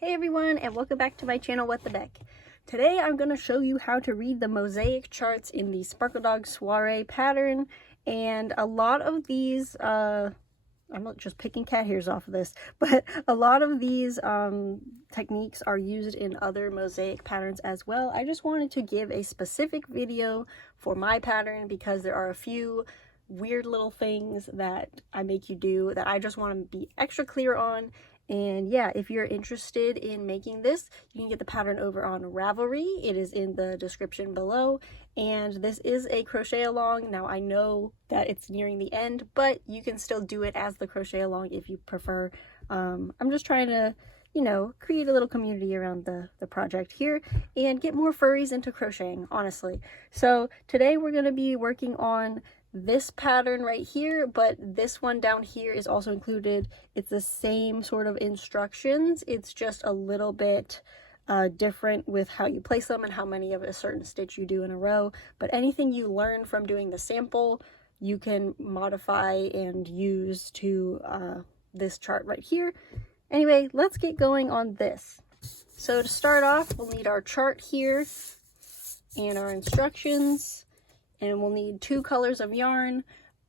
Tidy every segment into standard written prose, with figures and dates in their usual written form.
Hey everyone, and welcome back to my channel, What the Beck. Today I'm going to show you how to read the mosaic charts in the Sparkledog Soiree pattern, and a lot of these, I'm not just picking cat hairs off of this, but a lot of these techniques are used in other mosaic patterns as well. I just wanted to give a specific video for my pattern because there are a few weird little things that I make you do that I just want to be extra clear on. And yeah, if you're interested in making this, you can get the pattern over on Ravelry. It is in the description below. And this is a crochet along. Now I know that it's nearing the end, but you can still do it as the crochet along if you prefer. I'm just trying to, you know, create a little community around the project here and get more furries into crocheting, honestly. So today we're going to be working on this pattern right here, but this one down here is also included. It's the same sort of instructions, it's just a little bit different with how you place them and how many of a certain stitch you do in a row. But anything you learn from doing the sample you can modify and use to this chart right here. Anyway, let's get going on this. So to start off, we'll need our chart here and our instructions. And we'll need 2 colors of yarn.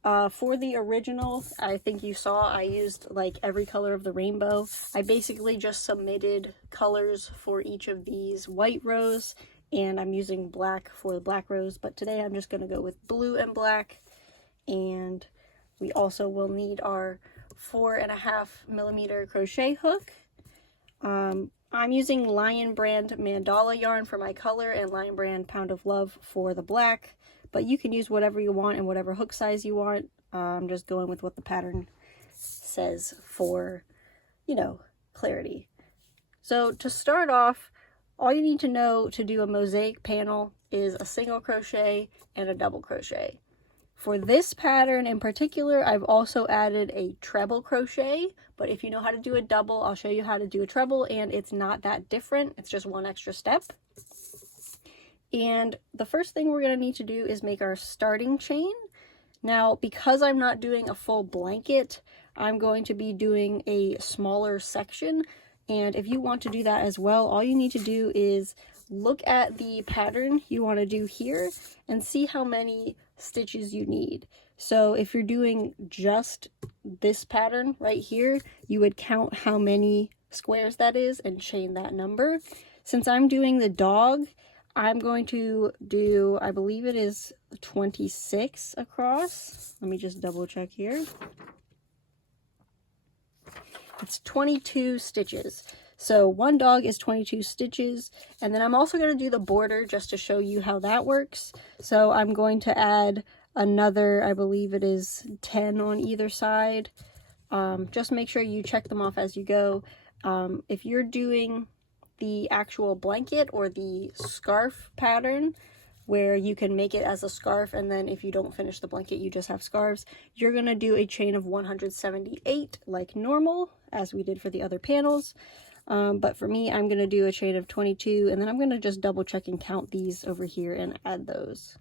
For the original, I think you saw I used like every color of the rainbow. I basically just submitted colors for each of these white rows, and I'm using black for the black rows, but today I'm just going to go with blue and black. And we also will need our 4.5mm crochet hook. I'm using Lion Brand Mandala yarn for my color and Lion Brand Pound of Love for the black. But you can use whatever you want and whatever hook size you want. I'm just going with what the pattern says for, you know, clarity. So to start off, all you need to know to do a mosaic panel is a single crochet and a double crochet. For this pattern in particular, I've also added a treble crochet, but if you know how to do a double, I'll show you how to do a treble, and it's not that different. It's just one extra step. And the first thing we're going to need to do is make our starting chain. Now, because I'm not doing a full blanket, I'm going to be doing a smaller section. And if you want to do that as well, all you need to do is look at the pattern you want to do here and see how many stitches you need. So if you're doing just this pattern right here, you would count how many squares that is and chain that number. Since I'm doing the dog, I'm going to do, I believe it is 26 across. Let me just double check here. It's 22 stitches. So one dog is 22 stitches. And then I'm also going to do the border just to show you how that works. So I'm going to add another, I believe it is 10 on either side. Just make sure you check them off as you go. If you're doing the actual blanket or the scarf pattern where you can make it as a scarf, and then if you don't finish the blanket you just have scarves, you're going to do a chain of 178 like normal as we did for the other panels. But for me, I'm going to do a chain of 22, and then I'm going to just double check and count these over here and add those.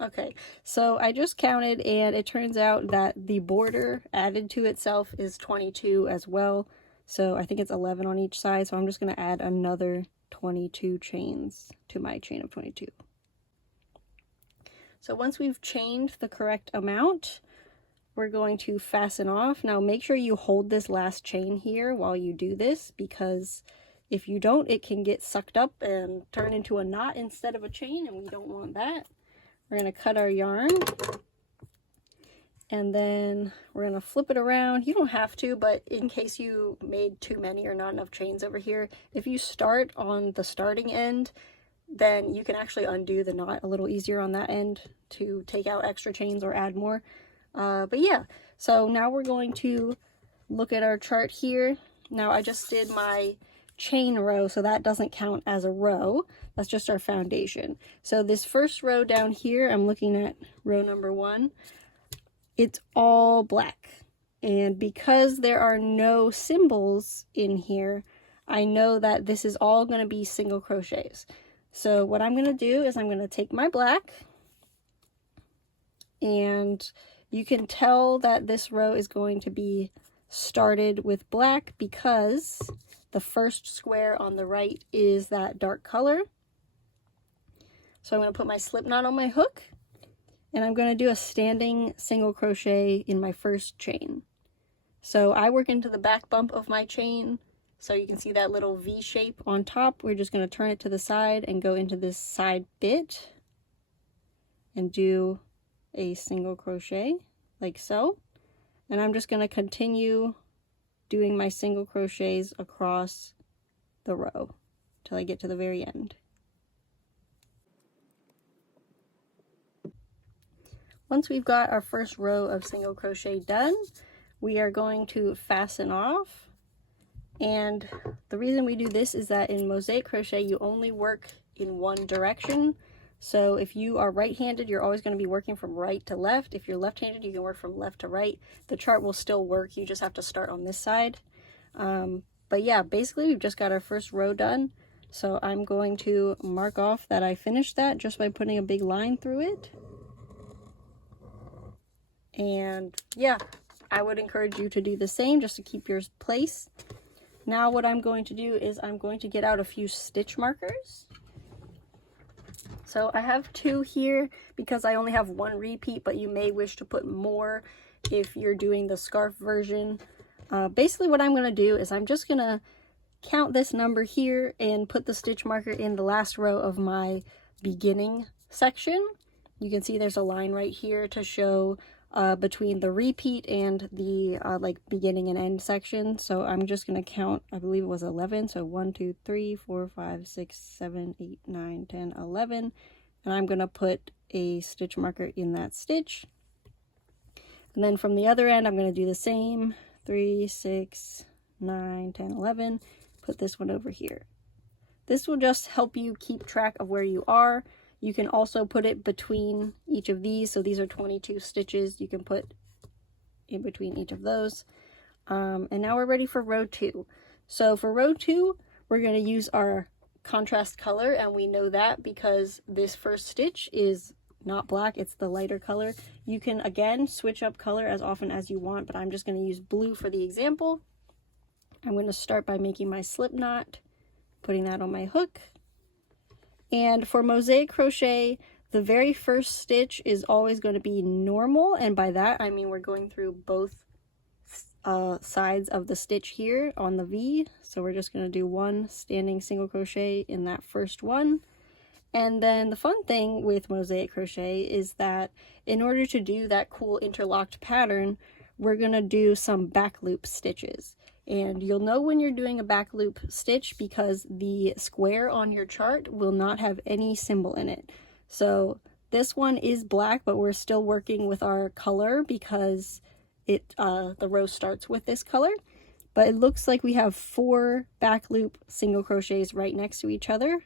Okay, so I just counted and it turns out that the border added to itself is 22 as well. So I think it's 11 on each side. So I'm just going to add another 22 chains to my chain of 22. So once we've chained the correct amount, we're going to fasten off. Now make sure you hold this last chain here while you do this, because if you don't, it can get sucked up and turn into a knot instead of a chain, and we don't want that. We're going to cut our yarn, and then we're going to flip it around. You don't have to, but in case you made too many or not enough chains over here, if you start on the starting end, then you can actually undo the knot a little easier on that end to take out extra chains or add more. But yeah, so now we're going to look at our chart here. Now I just did my chain row, so that doesn't count as a row. That's just our foundation. So this first row down here, I'm looking at row number 1, it's all black. And because there are no symbols in here, I know that this is all going to be single crochets. So what I'm going to do is I'm going to take my black, and you can tell that this row is going to be started with black because the first square on the right is that dark color. So I'm going to put my slip knot on my hook, and I'm going to do a standing single crochet in my first chain. So I work into the back bump of my chain, so you can see that little V shape on top. We're just going to turn it to the side and go into this side bit and do a single crochet like so. And I'm just going to continue doing my single crochets across the row till I get to the very end. Once we've got our first row of single crochet done, we are going to fasten off. And the reason we do this is that in Mosaic crochet you only work in one direction. So if you are right-handed, you're always going to be working from right to left. If you're left-handed, you can work from left to right. The chart will still work, you just have to start on this side. But yeah, basically we've just got our first row done. So I'm going to mark off that I finished that just by putting a big line through it. And yeah, I would encourage you to do the same just to keep your place. Now what I'm going to do is I'm going to get out a few stitch markers. So I have 2 here because I only have 1 repeat, but you may wish to put more if you're doing the scarf version. Basically what I'm going to do is I'm just going to count this number here and put the stitch marker in the last row of my beginning section. You can see there's a line right here to show between the repeat and the like beginning and end section. So I'm just going to count, I believe it was 11. So 1, 2, 3, 4, 5, 6, 7, 8, 9, 10, 11. And I'm going to put a stitch marker in that stitch. And then from the other end, I'm going to do the same. 3, 6, 9, 10, 11. Put this one over here. This will just help you keep track of where you are. You can also put it between each of these. So these are 22 stitches. You can put in between each of those. And now we're ready for row 2. So for row 2, we're going to use our contrast color. And we know that because this first stitch is not black, it's the lighter color. You can, again, switch up color as often as you want, but I'm just going to use blue for the example. I'm going to start by making my slip knot, putting that on my hook. And for Mosaic crochet, the very first stitch is always going to be normal, and by that I mean we're going through both sides of the stitch here on the V. So we're just going to do 1 standing single crochet in that first one. And then the fun thing with Mosaic crochet is that in order to do that cool interlocked pattern, we're going to do some back loop stitches. And you'll know when you're doing a back loop stitch because the square on your chart will not have any symbol in it. So this one is black, but we're still working with our color because the row starts with this color. But it looks like we have 4 back loop single crochets right next to each other.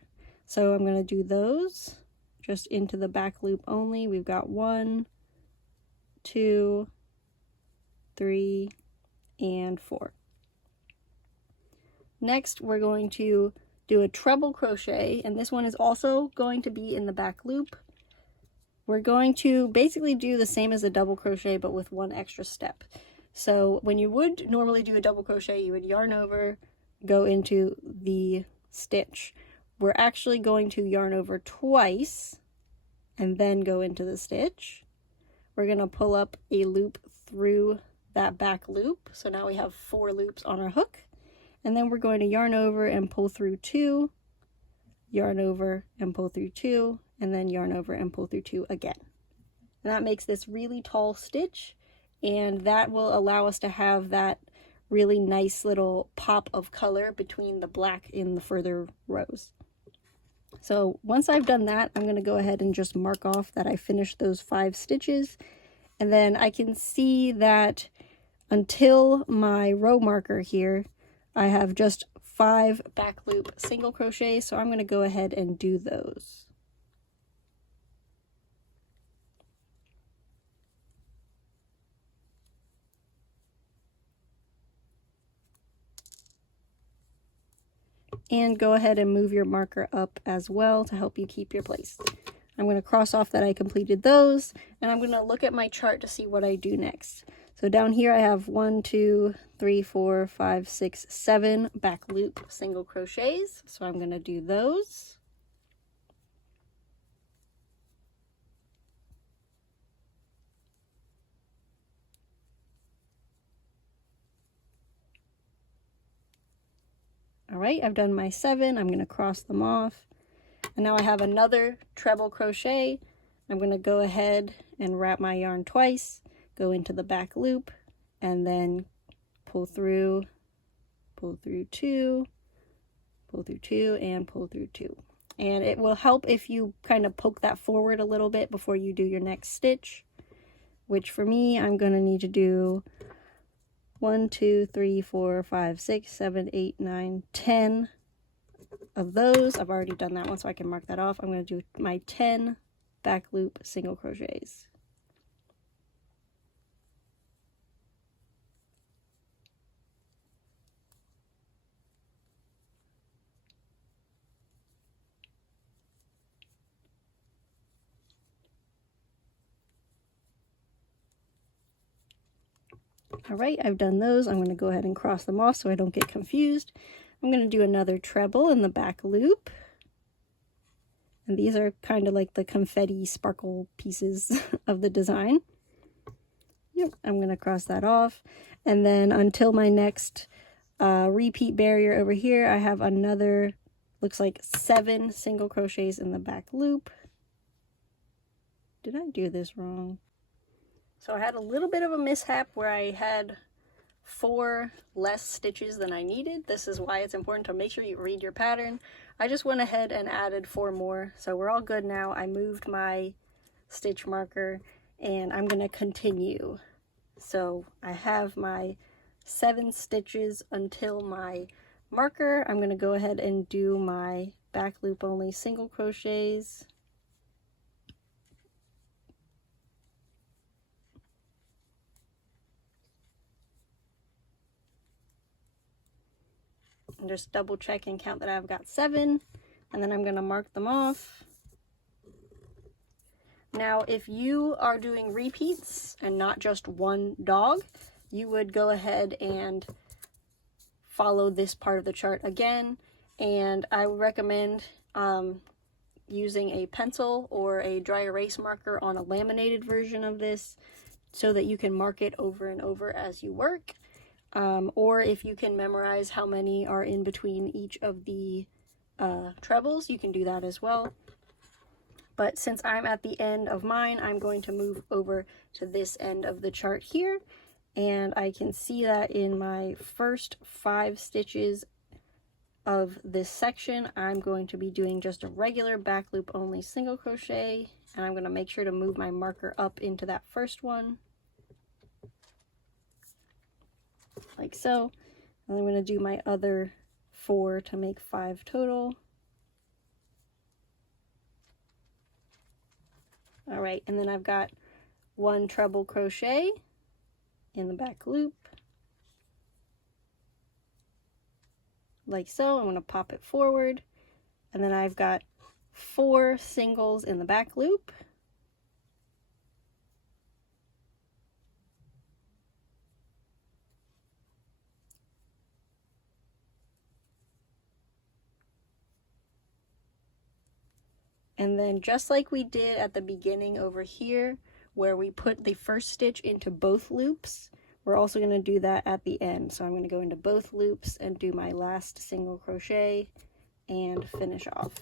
So I'm going to do those just into the back loop only. We've got 1, 2, 3, and 4. Next, we're going to do a treble crochet, and this one is also going to be in the back loop. We're going to basically do the same as a double crochet, but with 1 extra step. So when you would normally do a double crochet, you would yarn over, go into the stitch. We're actually going to yarn over twice and then go into the stitch. We're going to pull up a loop through that back loop. So now we have 4 loops on our hook. And then we're going to yarn over and pull through 2, yarn over and pull through 2, and then yarn over and pull through 2 again. And that makes this really tall stitch, and that will allow us to have that really nice little pop of color between the black in the further rows. So once I've done that, I'm going to go ahead and just mark off that I finished those 5 stitches, and then I can see that until my row marker here, I have just 5 back loop single crochets, so I'm going to go ahead and do those. And go ahead and move your marker up as well to help you keep your place. I'm going to cross off that I completed those, and I'm going to look at my chart to see what I do next. So down here I have 1, 2, 3, 4, 5, 6, 7 back loop single crochets. So I'm going to do those. All right, I've done my 7. I'm going to cross them off. And now I have another treble crochet. I'm going to go ahead and wrap my yarn twice, go into the back loop, and then pull through 2, pull through 2, and pull through 2. And it will help if you kind of poke that forward a little bit before you do your next stitch, which for me, I'm going to need to do 1, 2, 3, 4, 5, 6, 7, 8, 9, 10 of those. I've already done that one, so I can mark that off. I'm going to do my 10 back loop single crochets. All right, I've done those. I'm going to go ahead and cross them off so I don't get confused. I'm going to do another treble in the back loop. And these are kind of like the confetti sparkle pieces of the design. Yep, I'm going to cross that off. And then until my next repeat barrier over here, I have another, looks like 7 single crochets in the back loop. Did I do this wrong? So I had a little bit of a mishap where I had 4 less stitches than I needed. This is why it's important to make sure you read your pattern. I just went ahead and added 4 more, so we're all good now. I moved my stitch marker and I'm going to continue. So I have my 7 stitches until my marker. I'm going to go ahead and do my back loop only single crochets. And just double check and count that I've got 7, and then I'm going to mark them off. Now, if you are doing repeats and not just one dog, you would go ahead and follow this part of the chart again, and I would recommend using a pencil or a dry erase marker on a laminated version of this so that you can mark it over and over as you work. Or if you can memorize how many are in between each of the trebles, you can do that as well. But since I'm at the end of mine, I'm going to move over to this end of the chart here. And I can see that in my first 5 stitches of this section, I'm going to be doing just a regular back loop only single crochet. And I'm going to make sure to move my marker up into that first one, like so. And I'm going to do my other 4 to make 5 total. All right, and then I've got 1 treble crochet in the back loop, like so. I'm going to pop it forward, and then I've got 4 singles in the back loop. And then just like we did at the beginning over here, where we put the first stitch into both loops, we're also going to do that at the end. So I'm going to go into both loops and do my last single crochet and finish off.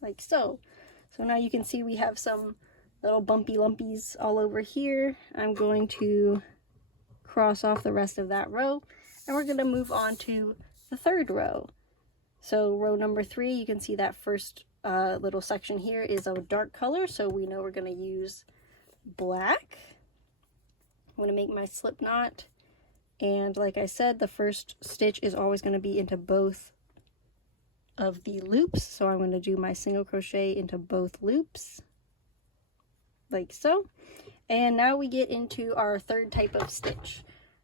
Like so. So now you can see we have some little bumpy lumpies all over here. I'm going to cross off the rest of that row, and we're going to move on to the third row. So row number 3, you can see that first little section here is a dark color, so we know we're going to use black. I'm going to make my slip knot, And like I said, the first stitch is always going to be into both of the loops. So I'm going to do my single crochet into both loops, like so. And now we get into our third type of stitch.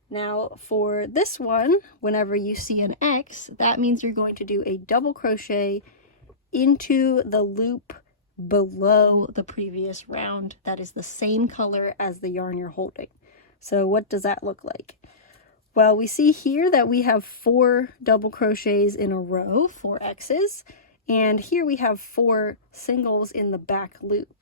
Now for this one, whenever you see an X, that means you're going to do a double crochet into the loop below the previous round that is the same color as the yarn you're holding. So what does that look like? Well, we see here that we have 4 double crochets in a row, 4 X's, and here we have 4 singles in the back loop.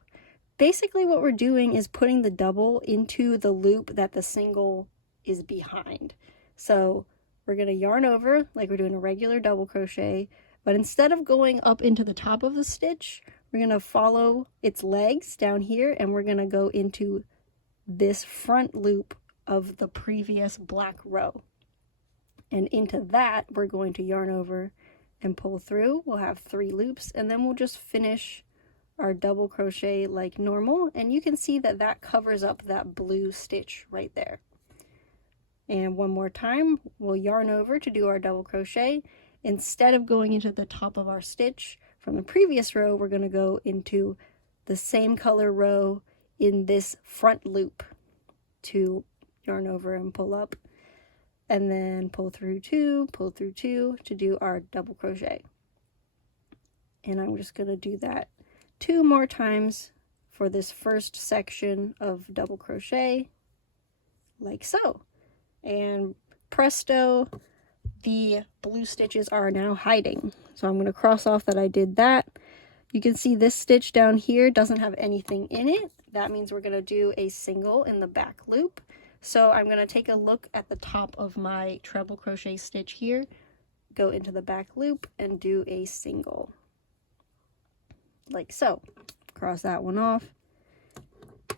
Basically what we're doing is putting the double into the loop that the single is behind. So we're going to yarn over like we're doing a regular double crochet, but instead of going up into the top of the stitch, we're going to follow its legs down here, and we're going to go into this front loop of the previous black row. And into that, we're going to yarn over and pull through. We'll have 3 loops, and then we'll just finish our double crochet like normal. And you can see that that covers up that blue stitch right there. And one more time, we'll yarn over to do our double crochet. Instead of going into the top of our stitch from the previous row, we're going to go into the same color row in this front loop to yarn over and pull up, and then pull through 2 to do our double crochet. And I'm just going to do that 2 more times for this first section of double crochet, like so. And presto, the blue stitches are now hiding. So I'm going to cross off that I did that. You can see this stitch down here doesn't have anything in it. That means we're going to do a single in the back loop. So I'm going to take a look at the top of my treble crochet stitch here, go into the back loop and do a single, like so. Cross that one off.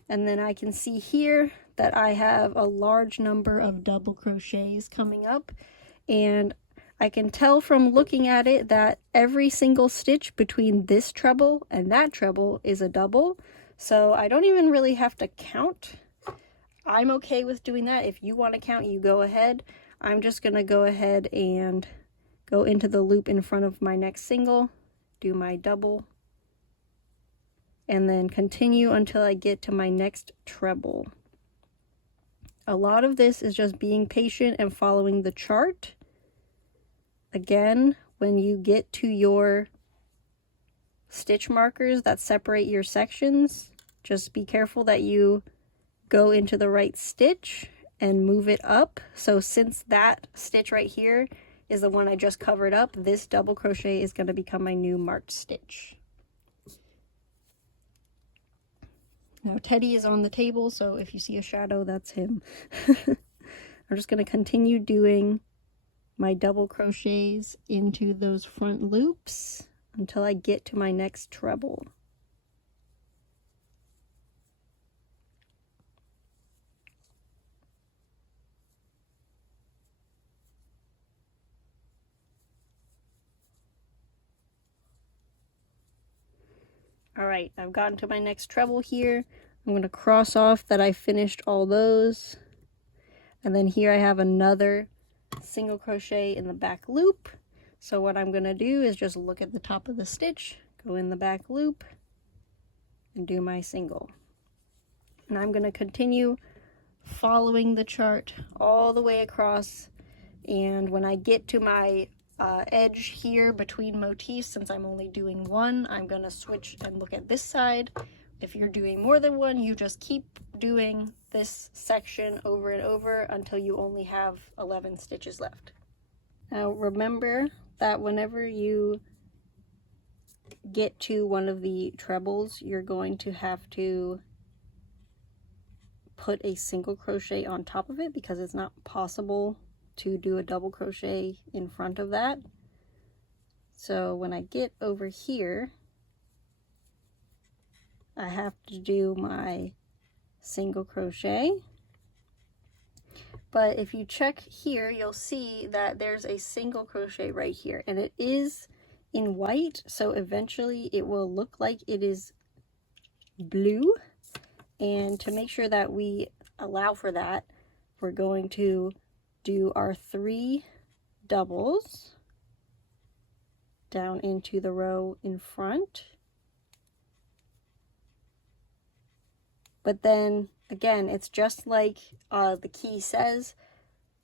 And then I can see here that I have a large number of double crochets coming up, and I can tell from looking at it that every single stitch between this treble and that treble is a double. So I don't even really have to count. I'm okay with doing that. If you want to count, you go ahead. I'm just going to go ahead and go into the loop in front of my next single, do my double, and then continue until I get to my next treble. A lot of this is just being patient and following the chart. Again, when you get to your stitch markers that separate your sections, just be careful that you go into the right stitch and move it up. So since that stitch right here is the one I just covered up, this double crochet is going to become my new marked stitch. Now Teddy is on the table, so if you see a shadow, that's him. I'm just going to continue doing my double crochets into those front loops until I get to my next treble. Alright, I've gotten to my next treble here. I'm going to cross off that I finished all those. And then here I have another single crochet in the back loop. So what I'm going to do is just look at the top of the stitch, go in the back loop, and do my single. And I'm going to continue following the chart all the way across. And when I get to my edge here between motifs, since I'm only doing one, I'm going to switch and look at this side. If you're doing more than one, you just keep doing this section over and over until you only have 11 stitches left. Now remember that whenever you get to one of the trebles, you're going to have to put a single crochet on top of it because it's not possible to do a double crochet in front of that. So when I get over here, I have to do my single crochet. But if you check here, you'll see that there's a single crochet right here, and it is in white, so eventually it will look like it is blue. And to make sure that we allow for that, we're going to do our 3 doubles down into the row in front. But then again, it's just like the key says,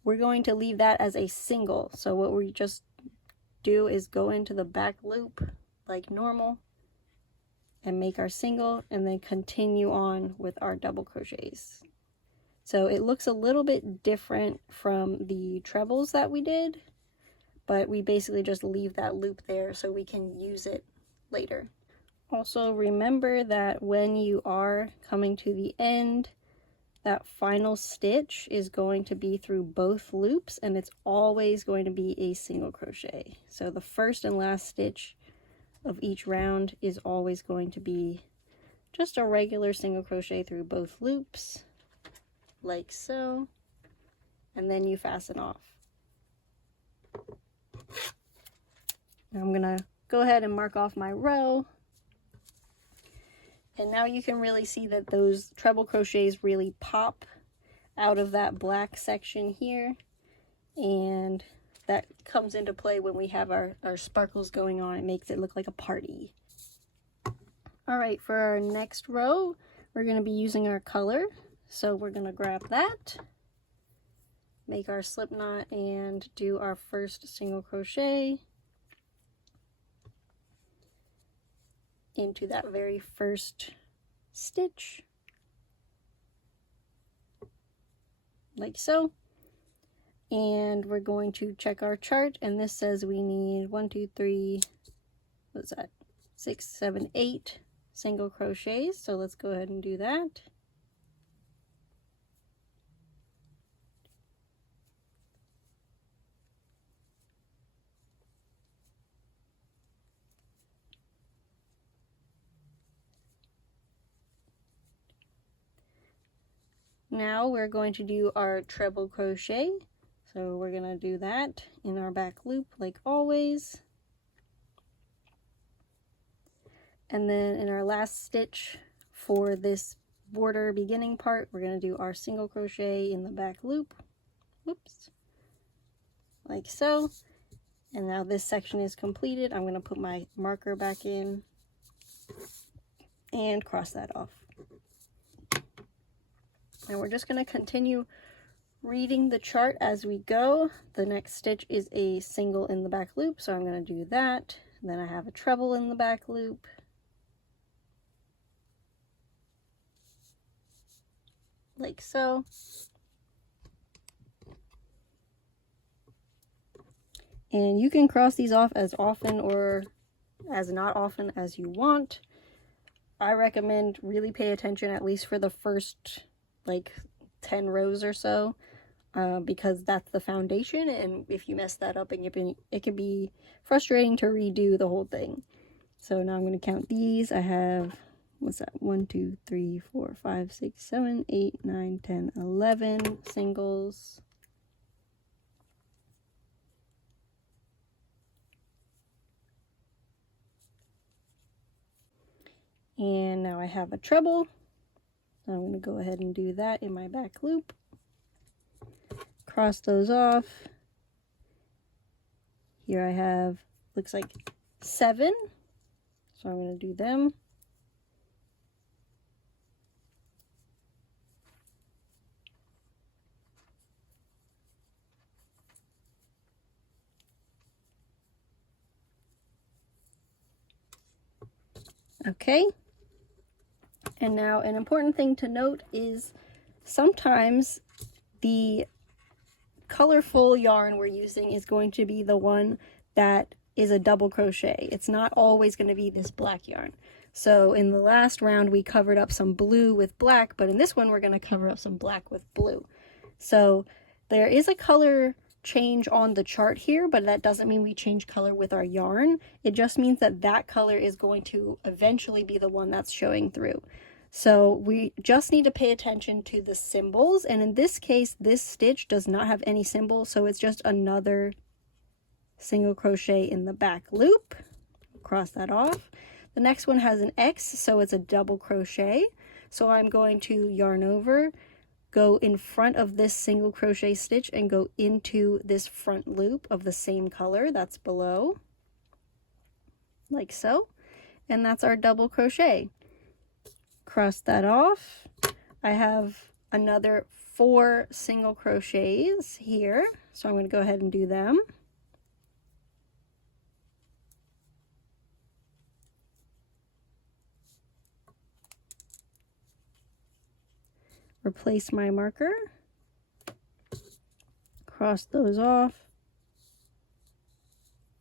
we're going to leave that as a single. So what we just do is go into the back loop like normal and make our single, and then continue on with our double crochets. So it looks a little bit different from the trebles that we did, but we basically just leave that loop there so we can use it later. Also remember that when you are coming to the end, that final stitch is going to be through both loops, and it's always going to be a single crochet. So the first and last stitch of each round is always going to be just a regular single crochet through both loops, like so, and then you fasten off. Now I'm gonna go ahead and mark off my row. And now you can really see that those treble crochets really pop out of that black section here. And that comes into play when we have our sparkles going on. It makes it look like a party. All right, for our next row, we're going to be using our color. So we're going to grab that, make our slip knot, and do our first single crochet into that very first stitch, like so. And we're going to check our chart, and this says we need 1, 2, 3, what's that, 6, 7, 8 single crochets. So let's go ahead and do that. Now we're going to do our treble crochet. So we're going to do that in our back loop like always. And then in our last stitch for this border beginning part, we're going to do our single crochet in the back loop. Whoops. Like so. And now this section is completed. I'm going to put my marker back in and cross that off. And we're just going to continue reading the chart as we go. The next stitch is a single in the back loop, so I'm going to do that. And then I have a treble in the back loop. Like so. And you can cross these off as often or as not often as you want. I recommend really pay attention at least for the first like 10 rows or so, because that's the foundation, and if you mess that up, it can be frustrating to redo the whole thing. So now I'm going to count these. I have, what's that, 1, 2, 3, 4, 5, 6, 7, 8, 9, 10, 11 singles. And now I have a treble. I'm going to go ahead and do that in my back loop. Cross those off. Here I have, looks like 7. So I'm going to do them. Okay. And now an important thing to note is sometimes the colorful yarn we're using is going to be the one that is a double crochet. It's not always going to be this black yarn. So in the last round we covered up some blue with black, but in this one we're going to cover up some black with blue. So there is a color change on the chart here, but that doesn't mean we change color with our yarn. It just means that that color is going to eventually be the one that's showing through. So we just need to pay attention to the symbols, and in this case this stitch does not have any symbol, so it's just another single crochet in the back loop. Cross that off. The next one has an X, so it's a double crochet. So I'm going to yarn over, go in front of this single crochet stitch and go into this front loop of the same color that's below, like so. And that's our double crochet. Cross that off. I have another 4 single crochets here, so I'm going to go ahead and do them. Replace my marker, cross those off.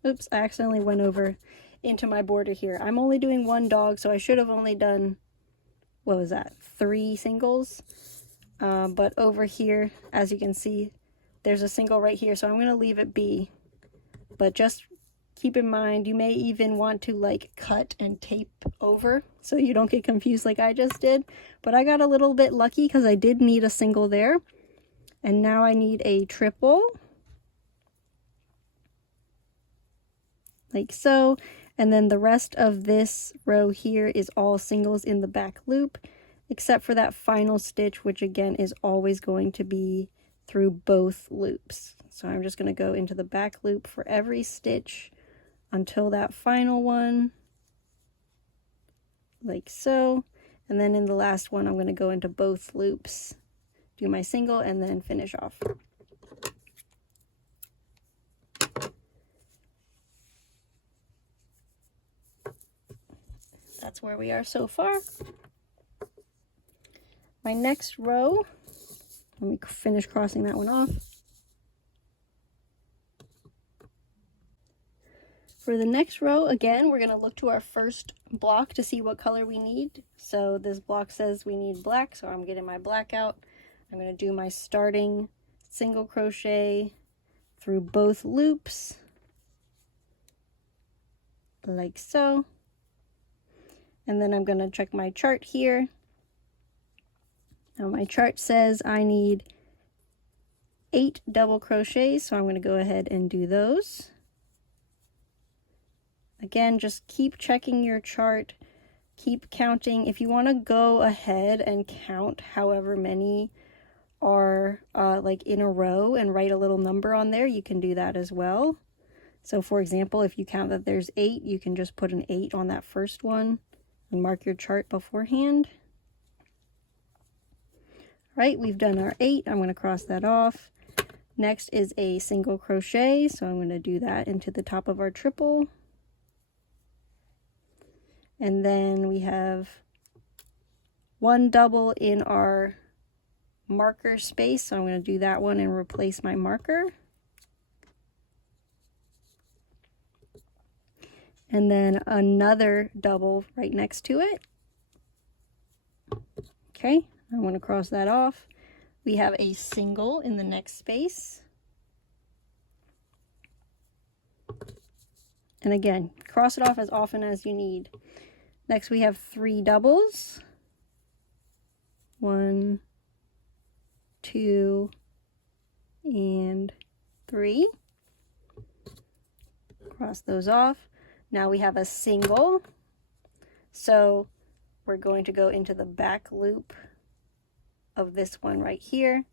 Oops, I accidentally went over into my border here. I'm only doing 1 dog, so I should have only done, what was that, 3 singles? But over here, as you can see, there's a single right here, so I'm going to leave it be. But just keep in mind, you may even want to like cut and tape over so you don't get confused like I just did. But I got a little bit lucky because I did need a single there. And now I need a triple. Like so. And then the rest of this row here is all singles in the back loop, except for that final stitch, which again is always going to be through both loops. So I'm just going to go into the back loop for every stitch until that final one, like so. And then in the last one, I'm going to go into both loops, do my single, and then finish off. That's where we are so far. My next row, let me finish crossing that one off. For the next row, again, we're going to look to our first block to see what color we need. So this block says we need black, so I'm getting my black out. I'm going to do my starting single crochet through both loops, like so. And then I'm going to check my chart here. Now my chart says I need 8 double crochets, so I'm going to go ahead and do those. Again, just keep checking your chart, keep counting. If you want to go ahead and count however many are like in a row and write a little number on there, you can do that as well. So for example, if you count that there's 8, you can just put an 8 on that first one and mark your chart beforehand. All right, we've done our 8. I'm going to cross that off. Next is a single crochet, so I'm going to do that into the top of our triple. And then we have 1 double in our marker space, so I'm going to do that one and replace my marker. And then another double right next to it. Okay, I'm going to cross that off. We have a single in the next space. And again, cross it off as often as you need. Next we have 3 doubles. 1, 2, and 3. Cross those off. Now we have a single. So we're going to go into the back loop of this one right here.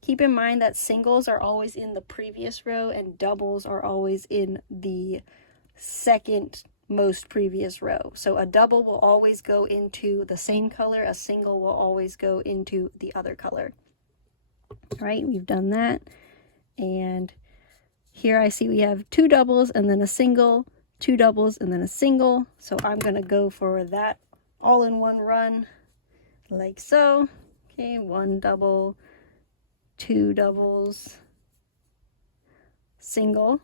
Keep in mind that singles are always in the previous row and doubles are always in the second most previous row. So a double will always go into the same color, a single will always go into the other color. All right, we've done that. And here I see we have 2 doubles and then a single, 2 doubles and then a single. So I'm going to go for that all in one run, like so. Okay, 1 double, 2 doubles, single,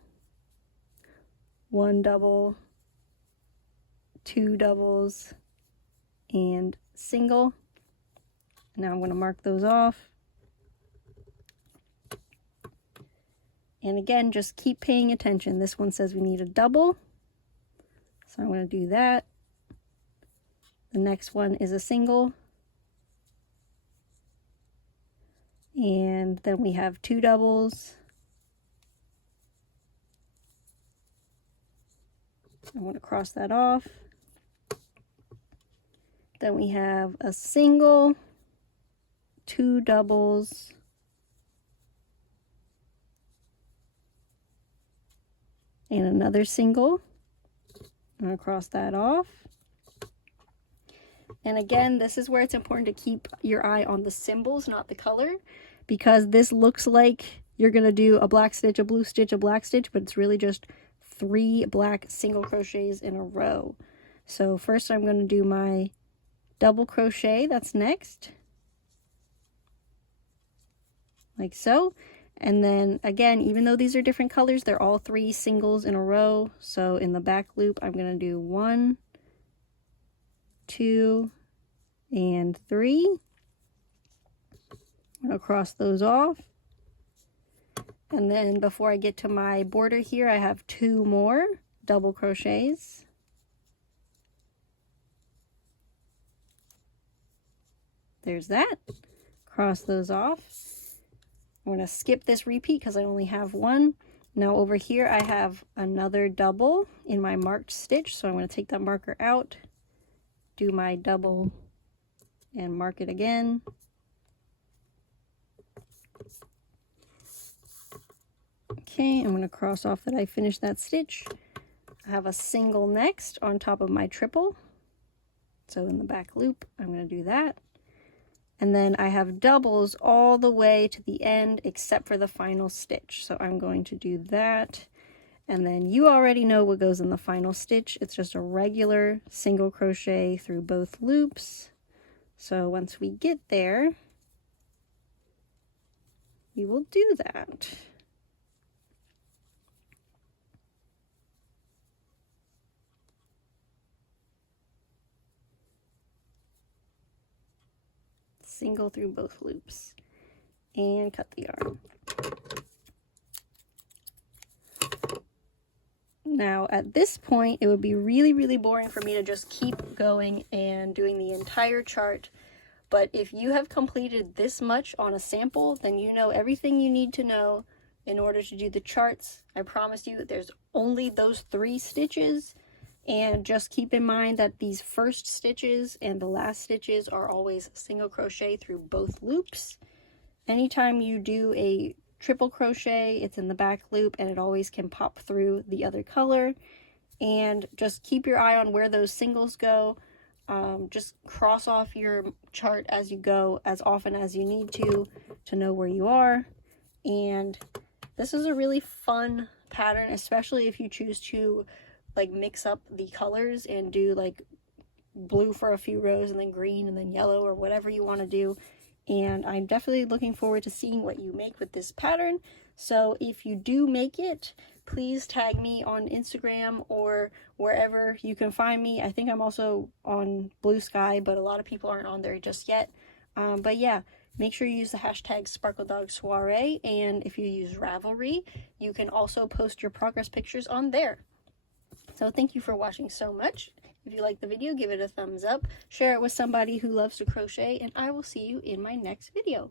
1 double, 2 doubles, and single. Now I'm going to mark those off. And again, just keep paying attention. This one says we need a double, so I'm going to do that. The next one is a single. And then we have 2 doubles. I'm going to cross that off. Then we have a single. 2 doubles, and another single. I'm going to cross that off. And again, this is where it's important to keep your eye on the symbols, not the color, because this looks like you're going to do a black stitch, a blue stitch, a black stitch, but it's really just 3 black single crochets in a row. So first I'm going to do my double crochet, that's next, like so. And then again, even though these are different colors, they're all 3 singles in a row. So in the back loop, I'm going to do 1, 2, and 3. I'm going to cross those off. And then before I get to my border here, I have 2 more double crochets. There's that. Cross those off. I'm going to skip this repeat because I only have 1. Now over here I have another double in my marked stitch, so I'm going to take that marker out, do my double, and mark it again. Okay, I'm going to cross off that I finished that stitch. I have a single next on top of my triple. So in the back loop, I'm going to do that. And then I have doubles all the way to the end except for the final stitch. So I'm going to do that. And then you already know what goes in the final stitch. It's just a regular single crochet through both loops. So once we get there, we will do that. Single through both loops and cut the yarn. Now at this point it would be really boring for me to just keep going and doing the entire chart, but if you have completed this much on a sample, then you know everything you need to know in order to do the charts. I promise you there's only those 3 stitches. And just keep in mind that these first stitches and the last stitches are always single crochet through both loops. Anytime you do a triple crochet, it's in the back loop and it always can pop through the other color. And just keep your eye on where those singles go. Just cross off your chart as you go as often as you need to know where you are. And this is a really fun pattern, especially if you choose to like mix up the colors and do like blue for a few rows and then green and then yellow or whatever you want to do. And I'm definitely looking forward to seeing what you make with this pattern. So if you do make it, please tag me on Instagram or wherever you can find me. I think I'm also on Bluesky, but a lot of people aren't on there just yet. But yeah, make sure you use the hashtag Sparkledog Soiree, and if you use Ravelry, you can also post your progress pictures on there. So thank you for watching so much. If you liked the video, give it a thumbs up, share it with somebody who loves to crochet, and I will see you in my next video.